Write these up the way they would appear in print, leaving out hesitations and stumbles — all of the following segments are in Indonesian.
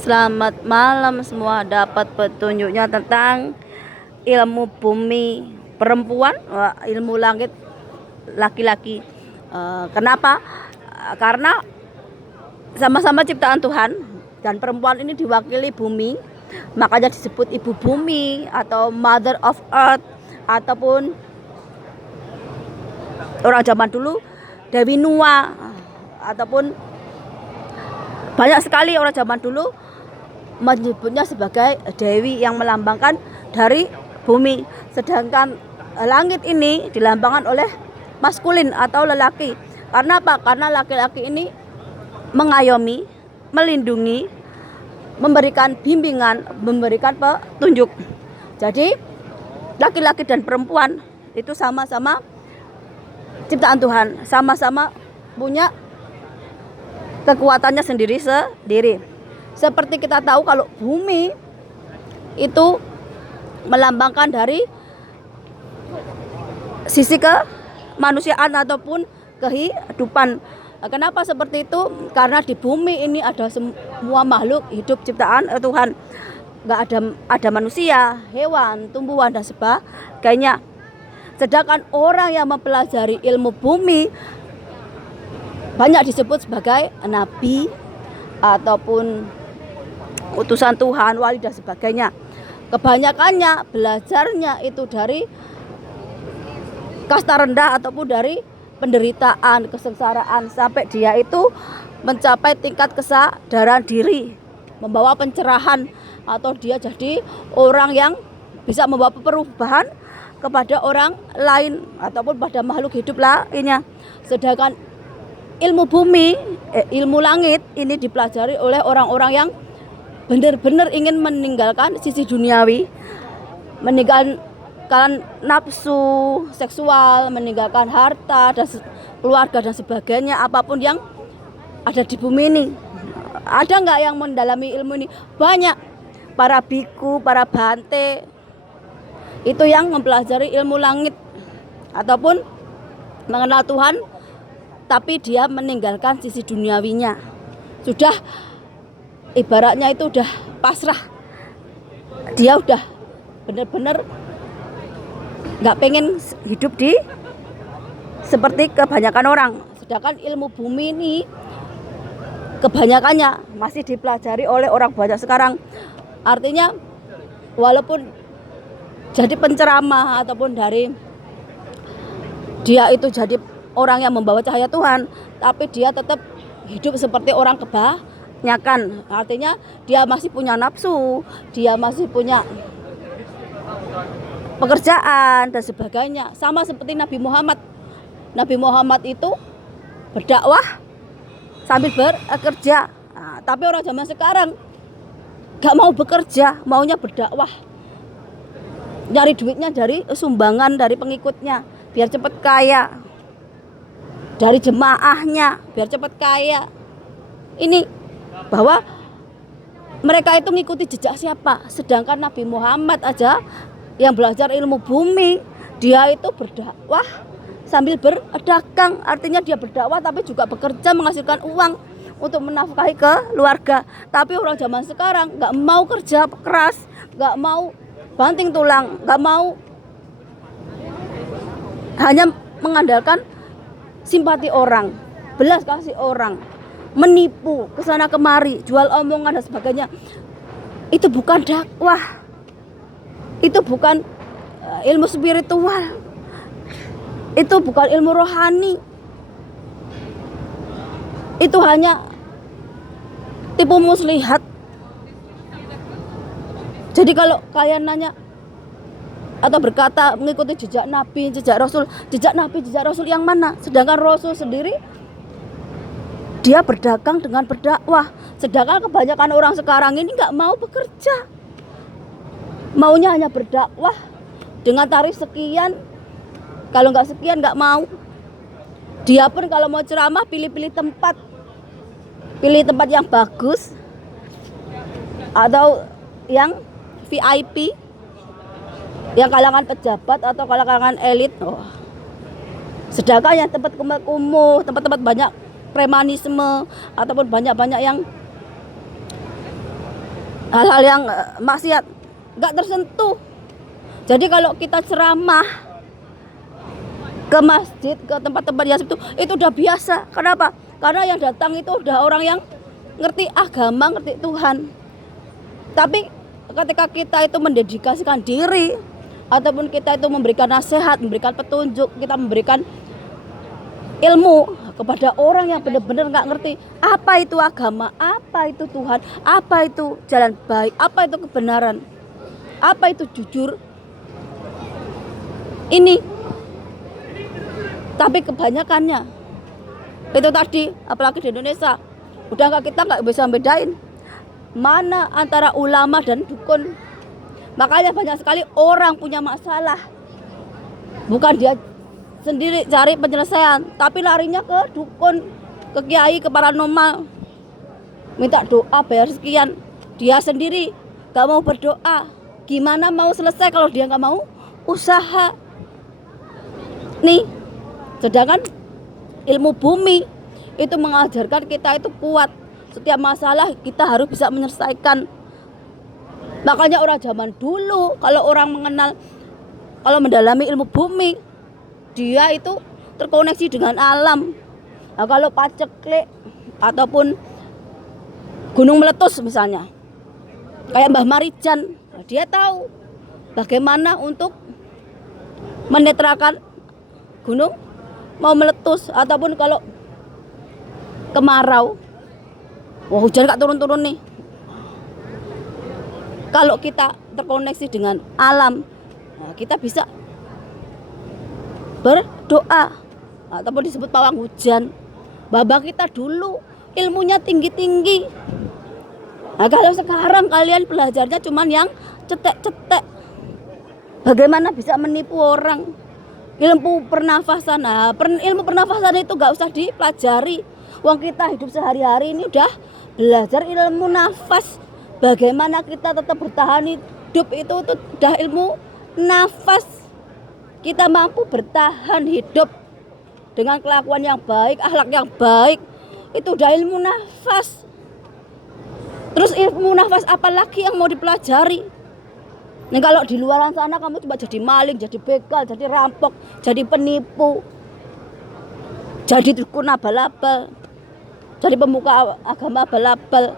Selamat malam semua, dapat petunjuknya tentang ilmu bumi perempuan, ilmu langit laki-laki. Kenapa? Karena sama-sama ciptaan Tuhan dan perempuan ini diwakili bumi, makanya disebut ibu bumi atau mother of earth, ataupun orang zaman dulu Dewi Nuwa, ataupun banyak sekali orang zaman dulu menyebutnya sebagai dewi yang melambangkan dari bumi. Sedangkan langit ini dilambangkan oleh maskulin atau lelaki. Karena apa? Karena laki-laki ini mengayomi, melindungi, memberikan bimbingan, memberikan petunjuk. Jadi laki-laki dan perempuan itu sama-sama ciptaan Tuhan, sama-sama punya kekuatannya sendiri-sendiri. Seperti kita tahu kalau bumi itu melambangkan dari sisi kemanusiaan ataupun kehidupan. Kenapa seperti itu? Karena di bumi ini ada semua makhluk hidup ciptaan Tuhan. Ada manusia, hewan, tumbuhan dan sebagainya. Sedangkan orang yang mempelajari ilmu bumi banyak disebut sebagai nabi ataupun utusan Tuhan, wali dan sebagainya. Kebanyakannya belajarnya itu dari kasta rendah ataupun dari penderitaan, kesengsaraan, sampai dia itu mencapai tingkat kesadaran diri, membawa pencerahan, atau dia jadi orang yang bisa membawa perubahan kepada orang lain ataupun pada makhluk hidup lainnya. Sedangkan ilmu bumi, ilmu langit ini dipelajari oleh orang-orang yang benar-benar ingin meninggalkan sisi duniawi, meninggalkan nafsu seksual, meninggalkan harta dan keluarga dan sebagainya, apapun yang ada di bumi ini. Ada nggak yang mendalami ilmu ini? Banyak. Para biku, para bante itu yang mempelajari ilmu langit ataupun mengenal Tuhan, tapi dia meninggalkan sisi duniawinya. Sudah ibaratnya itu udah pasrah, dia udah benar-benar nggak pengen hidup di seperti kebanyakan orang. Sedangkan ilmu bumi ini kebanyakannya masih dipelajari oleh orang banyak sekarang. Artinya walaupun jadi penceramah ataupun dari dia itu jadi orang yang membawa cahaya Tuhan, tapi dia tetap hidup seperti orang kebanyakan. Artinya dia masih punya nafsu, dia masih punya pekerjaan dan sebagainya. Sama seperti Nabi Muhammad. Nabi Muhammad itu berdakwah sambil bekerja. Tapi orang zaman sekarang gak mau bekerja, maunya berdakwah. Nyari duitnya dari sumbangan dari pengikutnya biar cepat kaya, dari jemaahnya biar cepat kaya. Ini bahwa mereka itu mengikuti jejak siapa? Sedangkan Nabi Muhammad aja yang belajar ilmu bumi, dia itu berdakwah sambil berdagang. Artinya dia berdakwah tapi juga bekerja menghasilkan uang untuk menafkahi keluarga. Tapi orang zaman sekarang gak mau kerja keras, gak mau banting tulang, gak mau, hanya mengandalkan simpati orang, belas kasih orang, menipu kesana kemari, jual omongan dan sebagainya. Itu bukan dakwah, itu bukan ilmu spiritual, itu bukan ilmu rohani, itu hanya tipu muslihat. Jadi kalau kalian nanya atau berkata mengikuti jejak Nabi, jejak Rasul, jejak Nabi, jejak Rasul yang mana? Sedangkan Rasul sendiri dia berdagang dengan berdakwah. Sedangkan kebanyakan orang sekarang ini nggak mau bekerja, maunya hanya berdakwah dengan tarif sekian. Kalau nggak sekian nggak mau. Dia pun kalau mau ceramah pilih-pilih tempat, pilih tempat yang bagus atau yang VIP, yang kalangan pejabat atau kalangan elit. Sedangkan yang tempat kumuh, tempat-tempat banyak premanisme ataupun banyak-banyak yang hal-hal yang maksiat, nggak tersentuh. Jadi kalau kita ceramah ke masjid, ke tempat-tempat yang itu udah biasa. Kenapa? Karena yang datang itu udah orang yang ngerti agama, ngerti Tuhan. Tapi ketika kita itu mendedikasikan diri, ataupun kita itu memberikan nasihat, memberikan petunjuk, kita memberikan ilmu kepada orang yang benar-benar nggak ngerti apa itu agama, apa itu Tuhan, apa itu jalan baik, apa itu kebenaran, apa itu jujur. Ini tapi kebanyakannya itu tadi, apalagi di Indonesia, kita nggak bisa bedain mana antara ulama dan dukun. Makanya banyak sekali orang punya masalah, bukan dia sendiri cari penyelesaian, tapi larinya ke dukun, ke kiai, ke paranormal, minta doa bayar sekian. Dia sendiri gak mau berdoa, gimana mau selesai kalau dia gak mau usaha nih. Sedangkan ilmu bumi itu mengajarkan kita itu kuat, setiap masalah kita harus bisa menyelesaikan. Makanya orang zaman dulu kalau orang mengenal, kalau mendalami ilmu bumi, dia itu terkoneksi dengan alam. Nah, kalau paceklik ataupun gunung meletus misalnya, kayak Mbah Marijan, dia tahu bagaimana untuk menetrakan gunung mau meletus. Ataupun kalau kemarau, wah hujan gak turun-turun nih, kalau kita terkoneksi dengan alam, nah, kita bisa berdoa ataupun disebut pawang hujan. Baba kita dulu ilmunya tinggi-tinggi. Nah, kalau sekarang kalian belajarnya cuman yang cetek-cetek, bagaimana bisa menipu orang. Ilmu pernafasan, nah, ilmu pernafasan itu gak usah dipelajari. Wong kita hidup sehari-hari ini udah belajar ilmu nafas. Bagaimana kita tetap bertahan hidup itu udah ilmu nafas. Kita mampu bertahan hidup dengan kelakuan yang baik, akhlak yang baik, itu udah ilmu nafas. Terus ilmu nafas apa lagi yang mau dipelajari? Nah, kalau di luar sana kamu coba jadi maling, jadi begal, jadi rampok, jadi penipu, jadi dukun abal-abal, jadi pemuka agama abal-abal.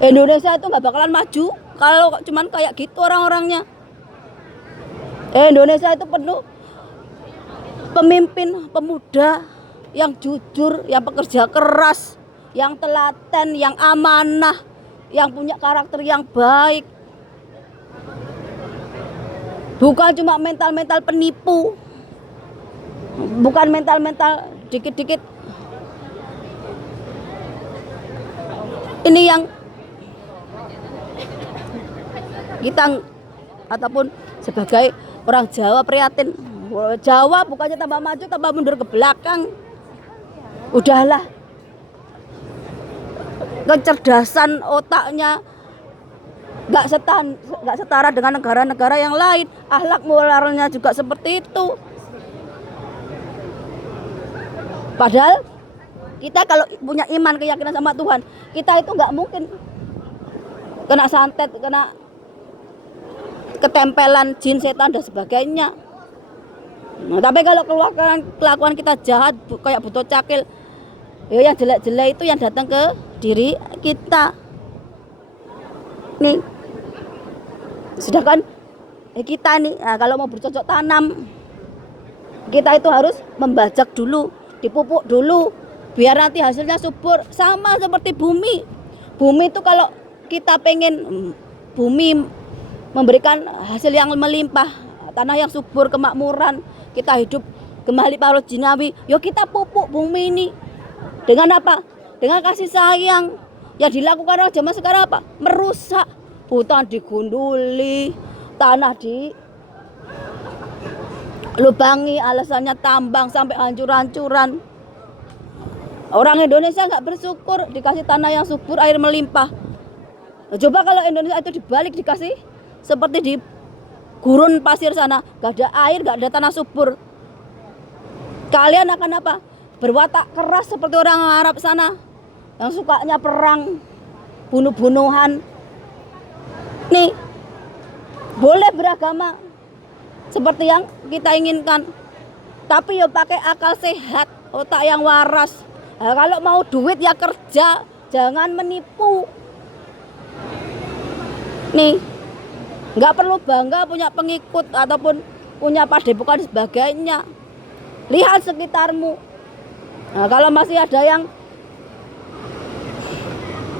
Indonesia itu nggak bakalan maju kalau cuman kayak gitu orang-orangnya. Indonesia itu penuh pemimpin pemuda yang jujur, yang pekerja keras, yang telaten, yang amanah, yang punya karakter yang baik. Bukan cuma mental-mental penipu, bukan mental-mental dikit-dikit. Ini yang kita ataupun sebagai orang Jawa prihatin. Jawa bukannya tambah maju, tambah mundur ke belakang. Udahlah, kecerdasan otaknya nggak setara dengan negara-negara yang lain. Akhlak moralnya juga seperti itu. Padahal kita kalau punya iman, keyakinan sama Tuhan, kita itu nggak mungkin kena santet, kena ketempelan jin, setan dan sebagainya. Nah, tapi kalau kelakuan kita jahat kayak buto cakil, ya yang jelek-jelek itu yang datang ke diri kita. Nih, sedangkan kita nih, nah, kalau mau bercocok tanam, kita itu harus membajak dulu, dipupuk dulu, biar nanti hasilnya subur. Sama seperti bumi. Bumi itu kalau kita pengen bumi memberikan hasil yang melimpah, tanah yang subur, kemakmuran, kita hidup kembali parut jinawi, yuk kita pupuk bumi ini. Dengan apa? Dengan kasih sayang. Yang dilakukan orang zaman sekarang apa? Merusak. Hutan digunduli, tanah dilubangi, alasannya tambang sampai hancur-hancuran. Orang Indonesia nggak bersyukur dikasih tanah yang subur, air melimpah. Coba kalau Indonesia itu dibalik, dikasih seperti di gurun pasir sana, gak ada air, gak ada tanah subur, kalian akan apa? Berwatak keras seperti orang Arab sana yang sukanya perang, bunuh-bunuhan. Nih, boleh beragama seperti yang kita inginkan, tapi ya pakai akal sehat, otak yang waras. Nah, kalau mau duit ya kerja, jangan menipu. Nih, nggak perlu bangga punya pengikut ataupun punya padepokan dan sebagainya. Lihat sekitarmu. Nah, kalau masih ada yang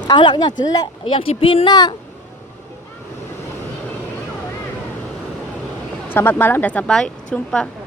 akhlaknya jelek, yang dibina. Selamat malam dan sampai jumpa.